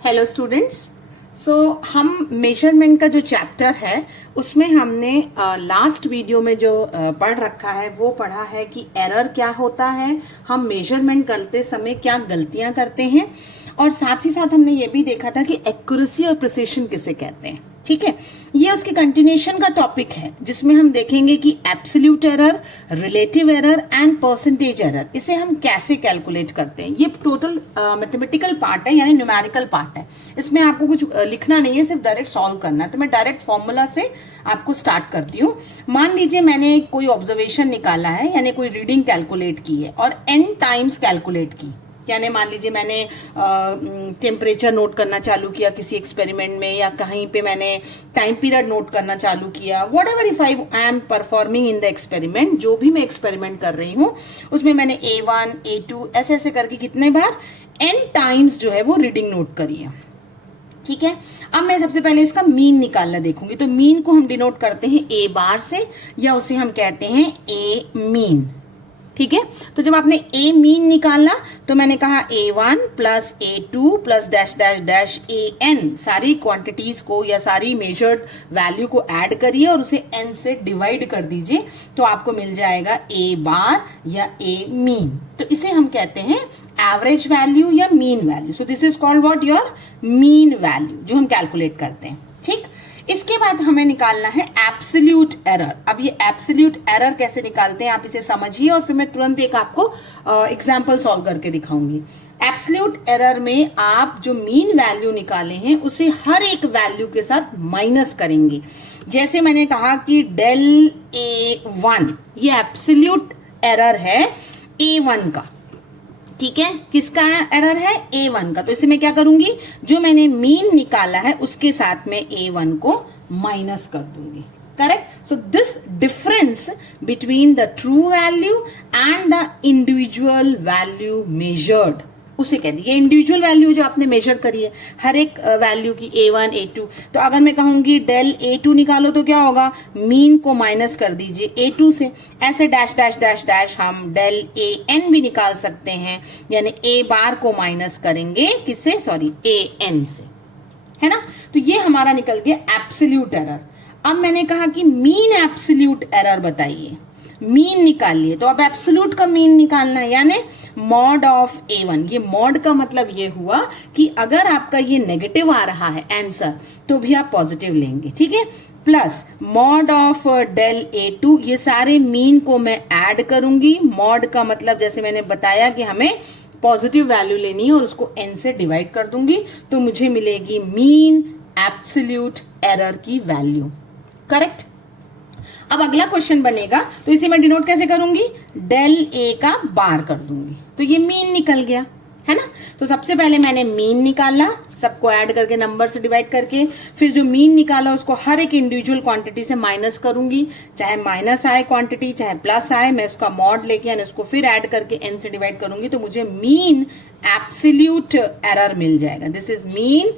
Hello students. हम measurement का जो चैप्टर है उसमें हमने लास्ट वीडियो में जो पढ़ रखा है वो पढ़ा है कि एरर क्या होता है, हम मेजरमेंट करते समय क्या गलतियां करते हैं, और साथ ही साथ हमने ये भी देखा था कि एक्यूरेसी और प्रिसिशन किसे कहते हैं। ठीक है, ये उसकी कंटिन्यूएशन का टॉपिक है जिसमें हम देखेंगे कि absolute error, relative error and percentage error, इसे हम कैसे कैलकुलेट करते हैं। ये टोटल मैथमेटिकल पार्ट है, यानी न्यूमेरिकल पार्ट है। इसमें आपको कुछ लिखना नहीं है, सिर्फ डायरेक्ट सॉल्व करना है। तो मैं डायरेक्ट फॉर्मूला से आपको स्टार्ट करती हूँ। मान लीजिए मैंने कोई ऑब्जर्वेशन निकाला है, यानी कोई रीडिंग कैलकुलेट की है और n टाइम्स कैलकुलेट की। यानी मान लीजिए मैंने टेम्परेचर नोट करना चालू किया किसी एक्सपेरिमेंट में, या कहीं पे मैंने टाइम पीरियड नोट करना चालू किया। What ever if I am performing in the experiment, जो भी मैं एक्सपेरिमेंट कर रही हूँ उसमें मैंने A1 A2 ऐसे ऐसे करके कितने बार n टाइम्स जो है वो रीडिंग नोट करी है। ठीक है, अब मैं सबसे पहले इसका मीन निकालना देखूंगी। तो मीन को हम डिनोट करते हैं A बार से, या उसे हम कहते हैं A मीन। ठीक है, तो जब आपने A मीन निकाला तो मैंने कहा A1 plus A2 plus dash dash dash AN, सारी क्वांटिटीज को या सारी मेजर्ड वैल्यू को ऐड करिए और उसे n से डिवाइड कर दीजिए, तो आपको मिल जाएगा A बार या A मीन। तो इसे हम कहते हैं एवरेज वैल्यू या mean value. So this is called what, your mean value, जो हम कैलकुलेट करते हैं। ठीक, इसके बाद हमें निकालना है एब्सोल्यूट एरर। अब ये एब्सोल्यूट एरर कैसे निकालते हैं आप इसे समझिए, और फिर मैं तुरंत एक आपको एग्जांपल सॉल्व करके दिखाऊंगी। एब्सोल्यूट एरर में आप जो मीन वैल्यू निकाले हैं उसे हर एक वैल्यू के साथ माइनस करेंगे। जैसे मैंने कहा कि डेल A1, ये एब्सोल्यूट एरर है A1 का। ठीक है, किसका एरर है? A1 का। तो इसे मैं क्या करूंगी, जो मैंने मीन निकाला है उसके साथ में A1 को माइनस कर दूंगी। Correct. So this difference between the true value and the individual value measured, उसे कह दी। ये इंडिविजुअल वैल्यू जो आपने मेजर करी है हर एक वैल्यू की, A1 A2। तो अगर मैं कहूंगी डेल A2 निकालो तो क्या होगा, मीन को माइनस कर दीजिए A2 से। ऐसे डैश डैश डैश डैश हम डेल AN भी निकाल सकते हैं, यानी A बार को माइनस करेंगे किससे, सॉरी AN से, है ना। तो ये हमारा निकल गया एब्सोल्यूट एरर। अब मैंने कहा कि मीन एब्सोल्यूट एरर बताइए, मीन निकालिए। तो अब एब्सोल्यूट का मीन निकालना है, यानी मॉड ऑफ A1। ये मॉड का मतलब ये हुआ कि अगर आपका ये नेगेटिव आ रहा है आंसर तो भी आप पॉजिटिव लेंगे। ठीक है, plus mod of del A2, ये सारे मीन को मैं ऐड करूंगी। मॉड का मतलब जैसे मैंने बताया कि हमें पॉजिटिव वैल्यू लेनी है और उसको n से डिवाइड कर दूंगी, तो मुझे मिलेगी मीन एब्सोल्यूट एरर की वैल्यू। करेक्ट। अब अगला क्वेश्चन बनेगा, तो इसे मैं डिनोट कैसे करूंगी, डेल A का बार कर दूंगी, तो ये मीन निकल गया, है ना। तो सबसे पहले मैंने मीन निकाला, सबको ऐड करके नंबर से डिवाइड करके, फिर जो मीन निकाला उसको हर एक इंडिविजुअल क्वांटिटी से माइनस करूंगी। चाहे माइनस आए क्वांटिटी चाहे प्लस आए, मैं उसका मॉड लेके यानी उसको फिर ऐड करके n से डिवाइड करूंगी, तो मुझे मीन एब्सोल्यूट एरर मिल जाएगा। This is mean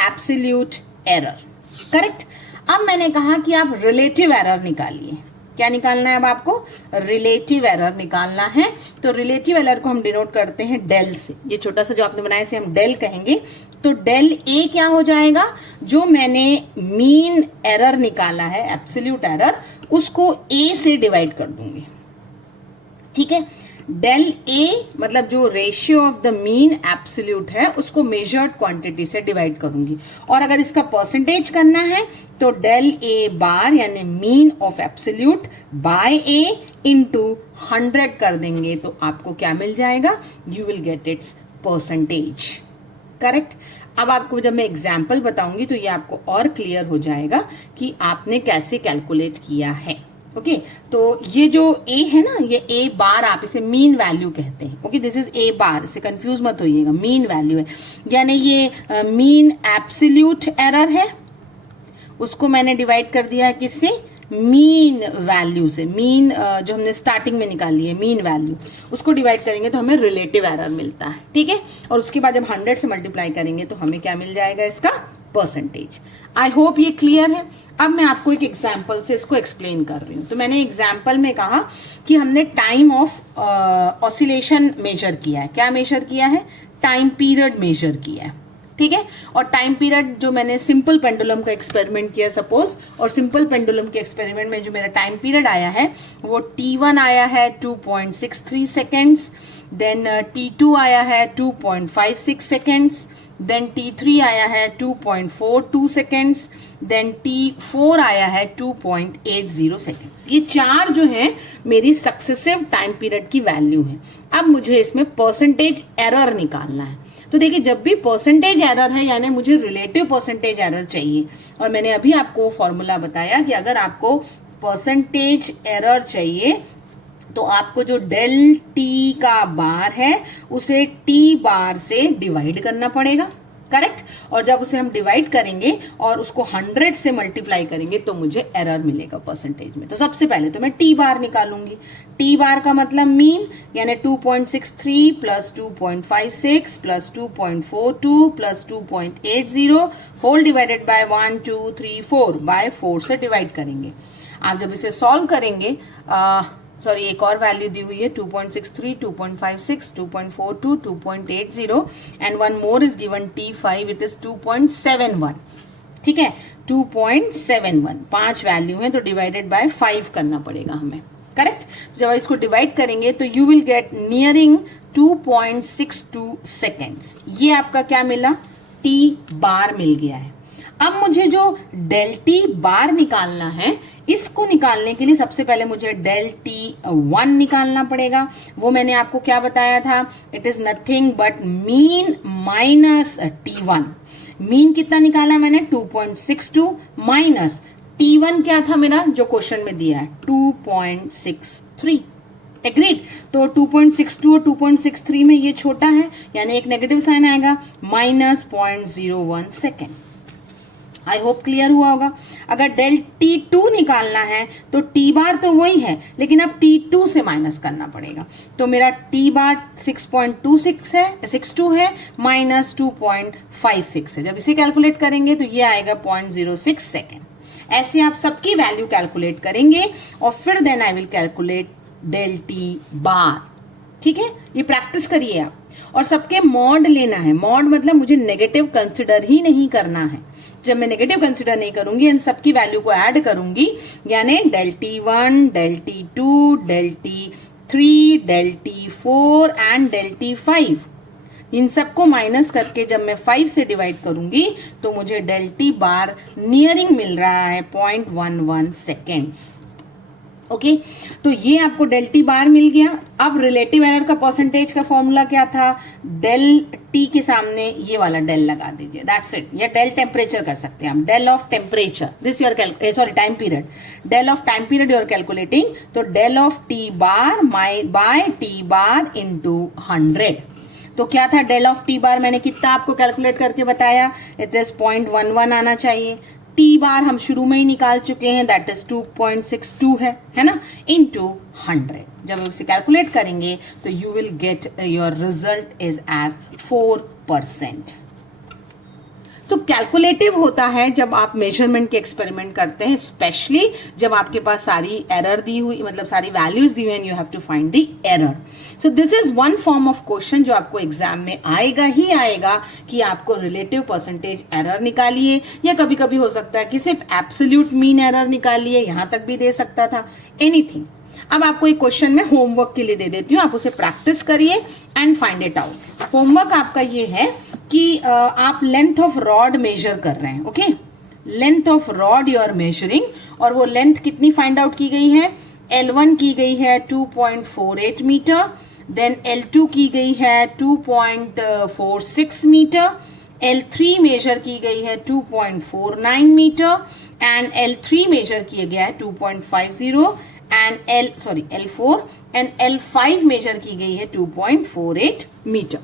absolute error. Correct. अब मैंने कहा कि आप रिलेटिव एरर निकालिए। क्या निकालना है अब आपको, रिलेटिव एरर निकालना है। तो रिलेटिव एरर को हम डिनोट करते हैं डेल से। ये छोटा सा जो आपने बनाया इसे हम डेल कहेंगे। तो डेल A क्या हो जाएगा, जो मैंने मीन एरर निकाला है एब्सोल्यूट एरर, उसको A से डिवाइड कर दूंगी। ठीक है, डेल A मतलब जो ratio of the mean absolute है उसको मेजर्ड क्वांटिटी से डिवाइड करूंगी। और अगर इसका परसेंटेज करना है तो डेल A बार यानी mean of absolute by A into 100 कर देंगे, तो आपको क्या मिल जाएगा, you will get its percentage. Correct. अब आपको जब मैं एग्जाम्पल बताऊंगी तो ये आपको और क्लियर हो जाएगा कि आपने कैसे कैलकुलेट किया है। ओके, तो ये जो A है ना, ये A बार आप इसे मीन वैल्यू कहते हैं। ओके, दिस इज A बार, इससे कंफ्यूज मत होइएगा, मीन वैल्यू है। यानी ये मीन एब्सोल्यूट एरर है, उसको मैंने डिवाइड कर दिया है किससे, मीन वैल्यू से। मीन जो हमने स्टार्टिंग में निकाली है मीन वैल्यू, उसको डिवाइड करेंगे तो हमें रिलेटिव एरर मिलता है। ठीक है, और उसके बाद जब 100 से मल्टीप्लाई करेंगे तो हमें क्या मिल जाएगा, इसका परसेंटेज। आई होप ये क्लियर है। अब मैं आपको एक एग्जाम्पल से इसको एक्सप्लेन कर रही हूँ। तो मैंने एग्जाम्पल में कहा कि हमने टाइम ऑफ ऑसिलेशन मेजर किया है। क्या मेजर किया है, टाइम पीरियड मेजर किया है। ठीक है। और टाइम पीरियड जो मैंने सिंपल पेंडुलम का एक्सपेरिमेंट किया सपोज, और सिंपल पेंडुलम के एक्सपेरिमेंट में जो मेरा टाइम पीरियड आया है वो T1 आया है 2.63 सेकेंड्स, देन T2 आया है 2.56 सेकेंड्स, देन T3 आया है 2.42 सेकेंड्स, देन T4 आया है 2.80 सेकेंड्स। ये चार जो है मेरी सक्सेसिव टाइम पीरियड की वैल्यू है। अब मुझे इसमें परसेंटेज एरर निकालना है। तो देखिए, जब भी परसेंटेज एरर है यानी मुझे रिलेटिव परसेंटेज एरर चाहिए, और मैंने अभी आपको फॉर्मूला बताया कि अगर आपको परसेंटेज एरर चाहिए तो आपको जो डेल टी का बार है उसे टी बार से डिवाइड करना पड़ेगा, करेक्ट। और जब उसे हम डिवाइड करेंगे और उसको 100 से मल्टीप्लाई करेंगे तो मुझे एरर मिलेगा परसेंटेज में। तो सबसे पहले तो मैं टी बार निकालूंगी। टी बार का मतलब मीन, यानी 2.63 plus 2.56 plus 2.42 plus 2.80 whole divided by 1 2 3 4 by 4 से डिवाइड करेंगे। आप जब इसे सॉल्व करेंगे, सॉरी एक और वैल्यू दी हुई है 2.63, 2.56, 2.42, 2.80 and one more is given T5, it is 2.71, ठीक है। 2.71 5 वैल्यू है तो डिवाइडेड बाय 5 करना पड़ेगा हमें, करेक्ट। जब इसको डिवाइड करेंगे तो you will gate nearing 2.62 seconds. ये आपका क्या मिला, टी बार मिल गया है। अब मुझे जो डेल टी बार निकालना है, इसको निकालने के लिए सबसे पहले मुझे डेल T1 निकालना पड़ेगा। वो मैंने आपको क्या बताया था, it is nothing but mean minus T1। Mean कितना निकाला मैंने, 2.62 माइनस T1 क्या था मेरा जो क्वेश्चन में दिया है 2.63, एग्रीड। तो 2.62 और 2.63 में ये छोटा है यानी एक नेगेटिव साइन आएगा, minus 0.01 second. I hope clear हुआ होगा। अगर डेल T2 निकालना है तो टी बार तो वही है लेकिन अब T2 से माइनस करना पड़ेगा। तो मेरा टी बार 6.26 है, 62 है माइनस 2.56 है। जब इसे कैलकुलेट करेंगे तो ये आएगा 0.06 सेकेंड। ऐसे आप सबकी वैल्यू कैलकुलेट करेंगे और फिर then I will calculate del t bar, ठीक है। ये प्रैक्टिस करिए आप, और सबके मॉड लेना है। मॉड मतलब मुझे नेगेटिव कंसिडर ही नहीं करना है। जब मैं नेगेटिव कंसिडर नहीं करूंगी, इन सबकी वैल्यू को ऐड करूंगी, यानी del T1, del T2, del T3, del T4 and del T5, इन सबको माइनस करके जब मैं 5 से डिवाइड करूंगी तो मुझे डेल टी बार नियरिंग मिल रहा है 0.11 सेकेंड्स। ओके, तो ये आपको डेल टी बार मिल गया। अब रिलेटिव एरर का परसेंटेज का फॉर्मूला क्या था, डेल टी के सामने ये वाला डेल लगा दीजिए, दैट्स इट। या डेल टेम्परेचर कर सकते हैं हम, del of temperature, this your sorry time period, del of time period you are calculating, तो del of t bar by t bar into 100। तो क्या था डेल ऑफ टी बार, मैंने कितना आपको कैलकुलेट करके बताया, इट इज 0.11 आना चाहिए। टी बार हम शुरू में ही निकाल चुके हैं, दैट इज 2.62 है ना, इनटू 100। जब हम इसे कैलकुलेट करेंगे तो you will get your result is as 4%। तो कैलकुलेटिव होता है जब आप मेजरमेंट के एक्सपेरिमेंट करते हैं, स्पेशली जब आपके पास सारी एरर दी हुई, मतलब सारी वैल्यूज दी हुई and you have to find the error. So this is one form of question जो आपको एग्जाम में आएगा ही आएगा कि आपको रिलेटिव परसेंटेज एरर निकालिए, या कभी कभी हो सकता है कि सिर्फ एब्सोल्यूट मीन एरर निकालिए, यहां तक भी दे सकता था, एनीथिंग। अब आपको एक क्वेश्चन में होमवर्क के लिए दे देती हूँ, आप उसे प्रैक्टिस करिए and find it out. Homework आपका ये है कि आप लेंथ ऑफ रॉड मेजर कर रहे हैं, okay. Length of rod you are measuring, और वो लेंथ कितनी फाइंड आउट की गई है, L1 की गई है 2.48 मीटर, देन L2 की गई है 2.46 मीटर, L3 मेजर की गई है 2.49 मीटर एंड L3 मेजर किया गया है 2.50 and L4 and L5 major की गई है 2.48 metre.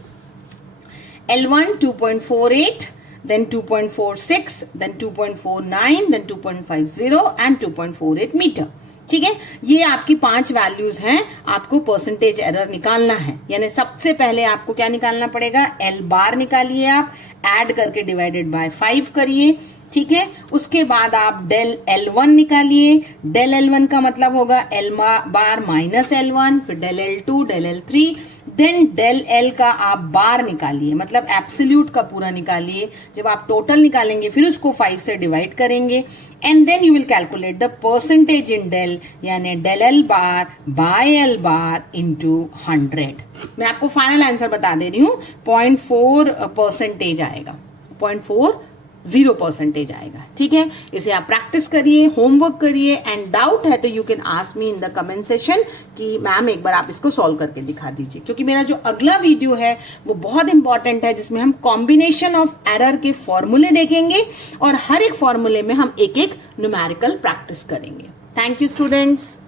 L1 2.48, then 2.46, then 2.49, then 2.50 and 2.48 metre, ठीक है। ये आपकी 5 वैल्यूज हैं, आपको परसेंटेज एरर निकालना है। यानी सबसे पहले आपको क्या निकालना पड़ेगा, एल बार निकालिए, आप ऐड करके डिवाइडेड बाय 5 करिए, ठीक है। उसके बाद आप डेल L1 निकालिए, डेल L1 का मतलब होगा L बार माइनस L1, फिर del L2, del L3, then del l का आप बार निकालिए, मतलब एब्सोल्यूट का पूरा निकालिए। जब आप टोटल निकालेंगे फिर उसको 5 से डिवाइड करेंगे and then you will calculate the percentage in del, यानी del l bar by l bar into 100। मैं आपको फाइनल आंसर बता दे रही हूँ, 0.4% आएगा, 0.40% आएगा। ठीक है, इसे आप प्रैक्टिस करिए, होमवर्क करिए एंड डाउट है तो you can ask me in the comment session कि मैम एक बार आप इसको सॉल्व करके दिखा दीजिए, क्योंकि मेरा जो अगला वीडियो है वो बहुत इंपॉर्टेंट है, जिसमें हम कॉम्बिनेशन ऑफ एरर के फॉर्मूले देखेंगे और हर एक फॉर्मूले में हम एक एक न्यूमेरिकल प्रैक्टिस करेंगे। Thank you students.